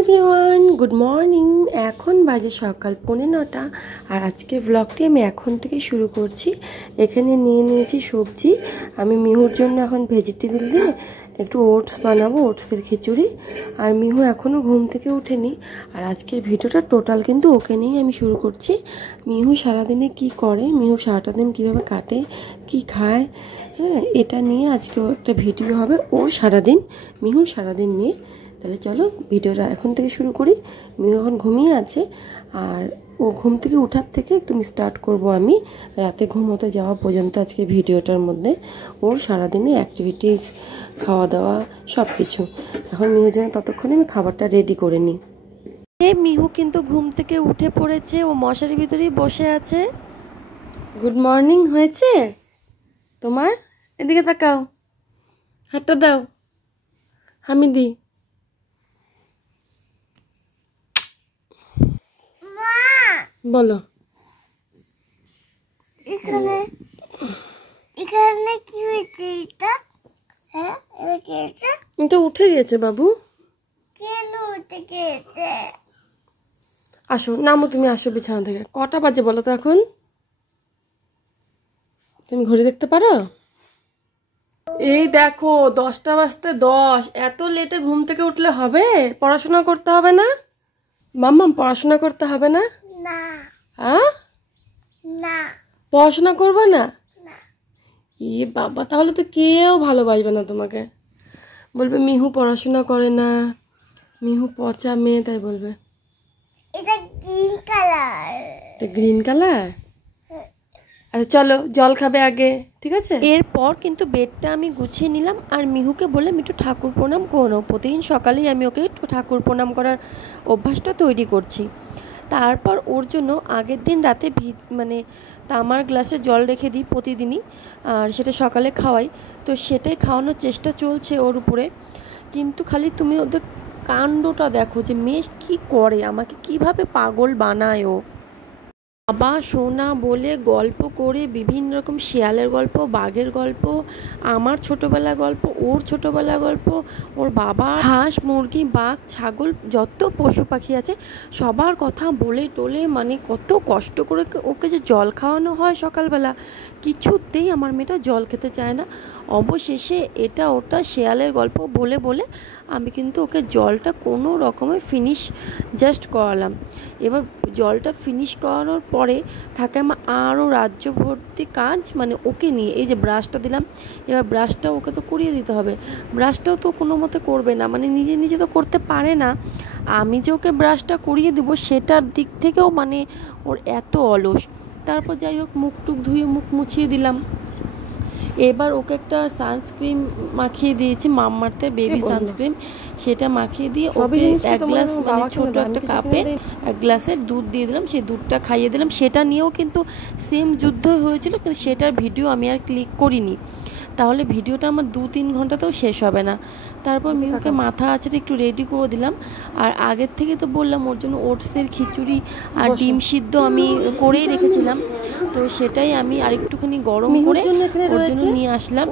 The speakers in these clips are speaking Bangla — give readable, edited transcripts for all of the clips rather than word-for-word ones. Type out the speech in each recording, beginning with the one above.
Everyone, good morning. এখন বাজে সকাল 9:15 আর আজকের ব্লগটি আমি এখন থেকে শুরু করছি। এখানে নিয়ে নিয়েছি সবজি। আমি মিহুর জন্য এখন ভেজিটেবল দিয়ে একটু ওটস বানাবো, ওটসের খিচুড়ি। আর মিহু এখনও ঘুম থেকে ওঠেনি। আর আজকের ভিডিওটা টোটাল কিন্তু ওকে নিয়েই আমি শুরু করছি। মিহু সারাদিনে কি করে, মিহু সারাটা দিন কীভাবে কাটে, কি খায়, হ্যাঁ, এটা নিয়ে আজকে একটা ভিডিও হবে ওর সারাদিন, মিহুর সারাদিন নিয়ে। তাহলে চলো ভিডিওটা এখন থেকে শুরু করি। মিহু এখন ঘুমিয়ে আছে আর ও ঘুম থেকে ওঠার থেকে একটু স্টার্ট করব আমি রাতে ঘুমোতে যাওয়া পর্যন্ত আজকে ভিডিওটার মধ্যে ওর সারাদিনে অ্যাক্টিভিটিস, খাওয়া দাওয়া সব কিছু। এখন মিহু যেন ততক্ষণে আমি খাবারটা রেডি করে নিই। মিহু কিন্তু ঘুম থেকে উঠে পড়েছে, ও মশারির ভিতরেই বসে আছে। গুড মর্নিং হয়েছে তোমার? এদিকে তাকাও, হাতটা দাও, হামিদি। বলো, এখানে এখানে কি হয়েছে? এটা হ্যাঁ, এটা কি হয়েছে? এটা উঠে গেছে বাবু। কেন উঠে গেছে? আসো, নামো, তুমি আসো বিছানা থেকে। কটা বাজে বলো তো এখন? তুমি ঘড়ি দেখতে পারো? এই দেখো 10টা বাজতে 10। এত লেটে ঘুম থেকে উঠলে হবে? পড়াশোনা করতে হবে না? মাম্মাম, পড়াশোনা করতে হবে না? না হ্যাঁ, না পড়াশোনা করবে না? না। ই বাবা, তাহলে তো কেউ ভালোবাসবে না তোমাকে। বলবে মিহু পড়াশোনা করে না, মিহু পচা মেয়ে, তাই বলবে। এটা গ্রিন কালার। Green colour? আরে চলো, জল খাবে আগে, ঠিক আছে? এরপর কিন্তু বেডটা আমি গুছিয়ে নিলাম আর মিহুকে বললাম একটু ঠাকুর প্রণাম করো। প্রতিদিন সকালেই আমি ওকে একটু ঠাকুর প্রণাম করার অভ্যাসটা তৈরি করছি। তারপর ওর জন্য আগের দিন রাতে তামার গ্লাসে জল রেখে দিই প্রতিদিনই, আর সেটা সকালে খাওয়াই। তো সেটাই খাওয়ানোর চেষ্টা চলছে ওর উপরে। কিন্তু খালি তুমি ওদের কাণ্ডটা দেখো যে মেয়ে কী করে, আমাকে কিভাবে পাগল বানায় ও। বাবা সোনা বলে গল্প করে বিভিন্ন রকম শেয়ালের গল্প, বাঘের গল্প, আমার ছোটোবেলার গল্প, ওর ছোটোবেলার গল্প, ওর বাবা, হাঁস, মুরগি, বাঘ, ছাগল, যত পশু পাখি আছে সবার কথা বলে টোলে, কত কষ্ট করে ওকে যে জল খাওয়ানো হয় সকালবেলা, কিছুতেই আমার মেয়েটা জল খেতে চায় না। অবশেষে এটা ওটা শেয়ালের গল্প বলে বলে আমি কিন্তু ওকে জলটা কোনো রকমে ফিনিশ জাস্ট করালাম। এবার জলটা ফিনিশ করানোর পরে থাকে আমার আরও রাজ্য ভর্তি কাজ, ওকে নিয়ে। এই যে ব্রাশটা দিলাম, এবার ব্রাশটা ওকে তো করিয়ে দিতে হবে। ব্রাশটাও তো কোনো মতে করবে না, নিজে নিজে তো করতে পারে না। আমি যে ওকে ব্রাশটা করিয়ে দেবো সেটার দিক থেকেও ওর এত অলস। তারপর যাই হোক, মুখ টুক ধুয়ে মুখ মুছিয়ে দিলাম। এবার ওকে একটা সানস্ক্রিন মাখিয়ে দিয়েছি, মাম্মার্থের বেবি সানস্ক্রিন, সেটা মাখিয়ে দিয়ে ওকে এক গ্লাস ছোট একটা কাপে 1 গ্লাসের দুধ দিয়ে দিলাম। সেই দুধটা খাইয়ে দিলাম। সেটা নিয়েও কিন্তু সেম যুদ্ধ হয়েছিল, কিন্তু সেটার ভিডিও আমি আর ক্লিক করিনি, তাহলে ভিডিওটা আমার 2-3 ঘন্টাতেও শেষ হবে না। তারপর মিহুকে মাথা আছড়ে একটু রেডি করে দিলাম। আর আগের থেকে তো বললাম ওর জন্য ওটসের খিচুড়ি আর ডিম সিদ্ধ আমি করেই রেখেছিলাম, তো সেটাই আমি আরেকটুখানি গরম করে ওর জন্য নিয়ে আসলাম।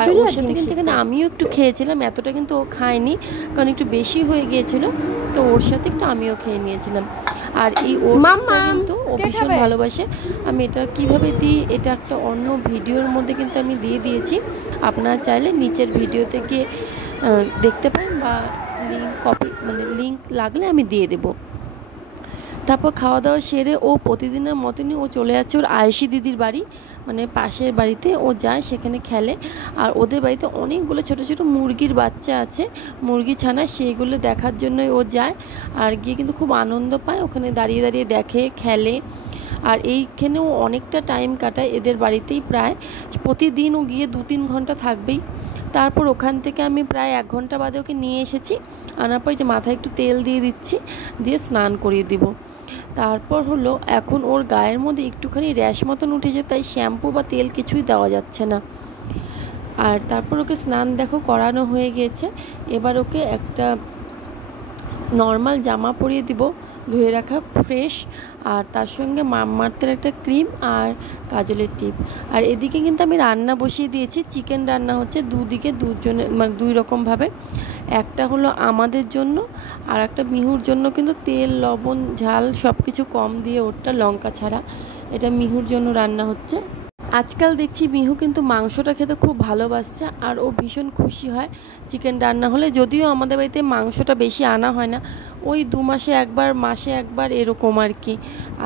আর ওর সাথে কিন্তু এখানে আমিও একটু খেয়েছিলাম, এতটা কিন্তু ও খায়নি কারণ একটু বেশি হয়ে গিয়েছিল, তো ওর সাথে একটু আমিও খেয়ে নিয়েছিলাম। আর এই ওটসটা কিন্তু ও ভীষণ ভালোবাসে। আমি এটা কিভাবে দিই, এটা একটা অন্য ভিডিওর মধ্যে কিন্তু আমি দিয়ে দিয়েছি, আপনারা চাইলে নিচের ভিডিওতে গিয়ে দেখতে পারেন, বা লিঙ্ক লাগলে আমি দিয়ে দেবো। তারপর খাওয়া দাওয়া সেরে ও প্রতিদিনের মতনই ও চলে যাচ্ছে ওর আয়েশি দিদির বাড়ি, পাশের বাড়িতে ও যায়, সেখানে খেলে। আর ওদের বাড়িতে অনেকগুলো ছোটো ছোটো মুরগির বাচ্চা আছে, মুরগি ছানা, সেইগুলো দেখার জন্যই ও যায়। আর গিয়ে কিন্তু খুব আনন্দ পায়, ওখানে দাঁড়িয়ে দাঁড়িয়ে দেখে, খেলে। আর এইখানেও অনেকটা টাইম কাটায় এদের বাড়িতেই, প্রায় প্রতিদিন ও গিয়ে 2-3 ঘন্টা থাকবেই। তারপর ওখান থেকে আমি প্রায় 1 ঘন্টা বাদে ওকে নিয়ে এসেছি। আনার পর যে মাথায় একটু তেল দিয়ে দিচ্ছি, দিয়ে স্নান করিয়ে দিব। তারপর হলো এখন ওর গায়ের মধ্যে একটুখানি র্যাশ মতন উঠেছে, তাই শ্যাম্পু বা তেল কিছুই দেওয়া যাচ্ছে না। আর তারপর ওকে স্নান দেখো করানো হয়ে গিয়েছে। এবার ওকে একটা নর্মাল জামা পরিয়ে দিব, ধুয়ে রাখা ফ্রেশ, আর তার সঙ্গে মামাআর্থের একটা ক্রিম আর কাজলের টিপ। আর এদিকে কিন্তু আমি রান্না বসিয়ে দিয়েছি, চিকেন রান্না হচ্ছে দুদিকে দুজনে মানে দুই রকমভাবে। একটা হলো আমাদের জন্য আর একটা মিহুর জন্য, কিন্তু তেল লবণ ঝাল সব কিছু কম দিয়ে, ওরটা লঙ্কা ছাড়া, এটা মিহুর জন্য রান্না হচ্ছে। আজকাল দেখছি মিহু কিন্তু মাংসটা খেতে খুব ভালোবাসছে, আর ও ভীষণ খুশি হয় চিকেন রান্না হলে। যদিও আমাদের বাড়িতে মাংসটা বেশি আনা হয় না, ওই 2 মাসে একবার, মাসে একবার এরকম আর কি।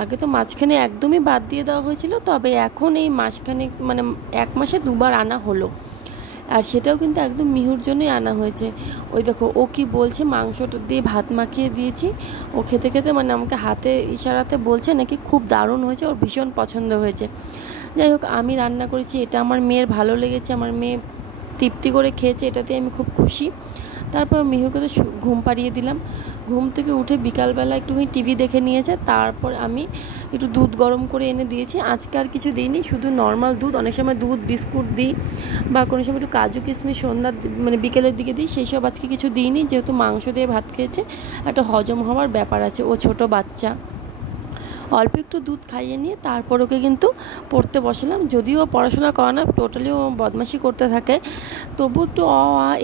আগে তো মাঝখানে একদমই বাদ দিয়ে দেওয়া হয়েছিল, তবে এখন এই মাসখানে মানে 1 মাসে 2বার আনা হলো, আর সেটাও কিন্তু একদম মিহুর জন্যই আনা হয়েছে। ওই দেখো ও কি বলছে, মাংসটা দিয়ে ভাত মাখিয়ে দিয়েছি, ও খেতে খেতে মানে আমাকে হাতে ইশারাতে বলছে নাকি খুব দারুণ হয়েছে, ওর ভীষণ পছন্দ হয়েছে। যাই হোক, আমি রান্না করেছি, এটা আমার মেয়ের ভালো লেগেছে, আমার মেয়ে তৃপ্তি করে খেয়েছে, এটাতে আমি খুব খুশি। তারপর মিহুকে তো ঘুম পাড়িয়ে দিলাম। ঘুম থেকে উঠে বিকালবেলা একটুখানি টিভি দেখে নিয়েছে, তারপর আমি একটু দুধ গরম করে এনে দিয়েছি। আজকে আর কিছু দিইনি, শুধু নর্মাল দুধ। অনেক সময় দুধ বিস্কুট দিই, বা কোনো সময় একটু কাজু কিশমিশ সন্ধ্যার মানে বিকেলের দিকে দিই, সেই সব আজকে কিছু দিইনি, যেহেতু মাংস দিয়ে ভাত খেয়েছে, একটা হজম হওয়ার ব্যাপার আছে, ও ছোট বাচ্চা। অল্প একটু দুধ খাইয়ে নিয়ে তারপর ওকে কিন্তু পড়তে বসালাম। যদিও পড়াশোনা করে না, টোটালি ও বদমাশি করতে থাকে, তবু একটু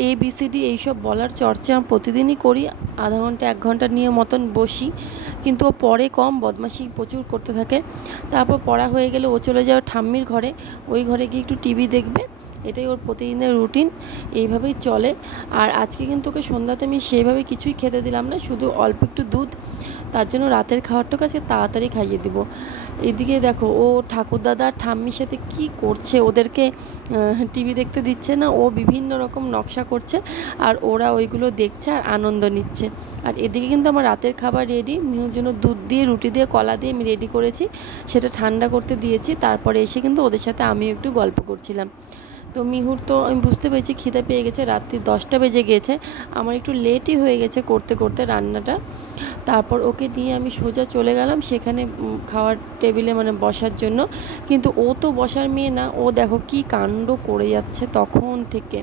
ABCD এইসব বলার চর্চা প্রতিদিনই করি। আধা ঘন্টা 1 ঘন্টা নিয়ে মতন বসি, কিন্তু ও পড়ে কম, বদমাশি প্রচুর করতে থাকে। তারপর পড়া হয়ে গেলে ও চলে যাওয়া ঠাম্মির ঘরে, ওই ঘরে গিয়ে একটু টিভি দেখবে, এটাই ওর প্রতিদিনের রুটিন, এইভাবেই চলে। আর আজকে কিন্তু ওকে সন্ধ্যাতে আমি সেইভাবে কিছুই খেতে দিলাম না, শুধু অল্প একটু দুধ, তার জন্য রাতের খাবারটাকে আজকে তাড়াতাড়ি খাইয়ে দিব। এদিকে দেখো ও ঠাকুরদাদা ঠাম্মির সাথে কি করছে, ওদেরকে টিভি দেখতে দিচ্ছে না, ও বিভিন্ন রকম নকশা করছে, আর ওরা ওইগুলো দেখছে আর আনন্দ নিচ্ছে। আর এদিকে কিন্তু আমার রাতের খাবার রেডি, মিহুর জন্য দুধ দিয়ে রুটি দিয়ে কলা দিয়ে আমি রেডি করেছি, সেটা ঠান্ডা করতে দিয়েছি। তারপরে এসে কিন্তু ওদের সাথে আমিও একটু গল্প করছিলাম। তো মিহুর তো আমি বুঝতে পেরেছি খিদে পেয়ে গেছে, রাত্রি 10টা বেজে গিয়েছে, আমার একটু লেটই হয়ে গেছে করতে করতে রান্নাটা। তারপর ওকে নিয়ে আমি সোজা চলে গেলাম সেখানে খাওয়ার টেবিলে মানে বসার জন্য, কিন্তু ও তো বসার মেয়ে না, ও দেখো কি কাণ্ড করে যাচ্ছে তখন থেকে।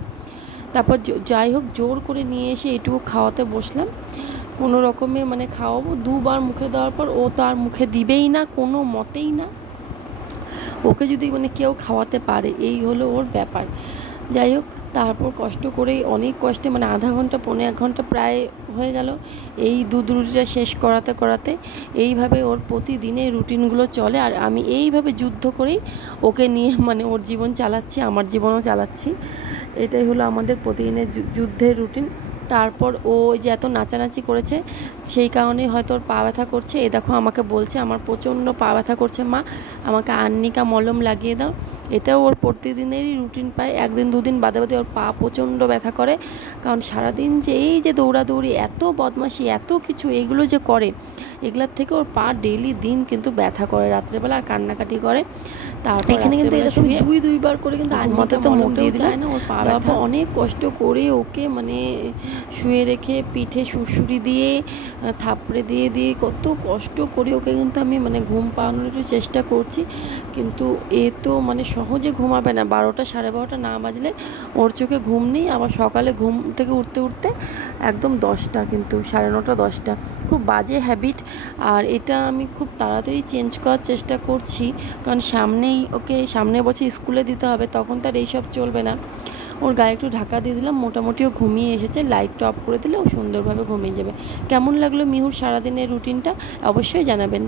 তারপর যাই হোক জোর করে নিয়ে এসে এটুকু খাওয়াতে বসলাম, কোনো রকমে মানে খাওয়াবো। 2বার মুখে দেওয়ার পর ও তো আর মুখে দিবেই না, কোনো মতেই না। ওকে যদি মানে কেউ খাওয়াতে পারে, এই হলো ওর ব্যাপার। যাই হোক, তারপর কষ্ট করেই, অনেক কষ্টে, মানে আধা ঘন্টা 1.5 ঘন্টা প্রায় হয়ে গেল এই দুধ রুটিটা শেষ করাতে করাতে। এইভাবে ওর প্রতিদিনের রুটিনগুলো চলে, আর আমি এইভাবে যুদ্ধ করেই ওকে নিয়ে মানে ওর জীবন চালাচ্ছি, আমার জীবনও চালাচ্ছি। এটাই হলো আমাদের প্রতিদিনের যুদ্ধের রুটিন। তারপর ও যে এত নাচানাচি করেছে, সেই কারণে হয়তো ওর পা ব্যথা করছে। এ দেখো আমাকে বলছে আমার প্রচণ্ড পা ব্যথা করছে মা, আমাকে আর্নিকা মলম লাগিয়ে দাও। এটাও ওর প্রতিদিনেরই রুটিন, পায় 1 দিন 2 দিন বাদে বাদে ওর পা প্রচণ্ড ব্যথা করে। কারণ সারাদিন যে এই যে দৌড়াদৌড়ি, এত বদমাশি, এত কিছু এইগুলো যে করে, এগুলার থেকে ওর পা ডেইলি দিন কিন্তু ব্যথা করে রাত্রেবেলা, আর কান্নাকাটি করে। তারপর এখানে কিন্তু এরকম 2-2বার করে কিন্তু আর্নিকা তো মোটেও যায় না, ওর পা ব্যথা। অনেক কষ্ট করে ওকে মানে শুয়ে রেখে পিঠে সুড়সুড়ি দিয়ে থাপড়ে দিয়ে দিয়ে কত কষ্ট করে ওকে কিন্তু আমি মানে ঘুম পাড়ানোর একটু চেষ্টা করছি, কিন্তু এ তো মানে সহজে ঘুমাবে না। 12টা 12:30 না বাজলে ওর চোখে ঘুম নেই। আবার সকালে ঘুম থেকে উঠতে উঠতে একদম 10টা, কিন্তু 9:30 10টা, খুব বাজে হ্যাবিট। আর এটা আমি খুব তাড়াতাড়ি চেঞ্জ করার চেষ্টা করছি, কারণ সামনের বছর স্কুলে দিতে হবে, তখন তার এইসব চলবে না। ওর গায়ে একটু ঢাকা দিয়ে দিলাম, মোটামুটি ও ঘুমিয়ে এসেছে। লাইটটা অফ করে দিলে ও সুন্দরভাবে ঘুমিয়ে যাবে। কেমন লাগলো মিহুর সারাদিনের রুটিনটা অবশ্যই জানাবেন।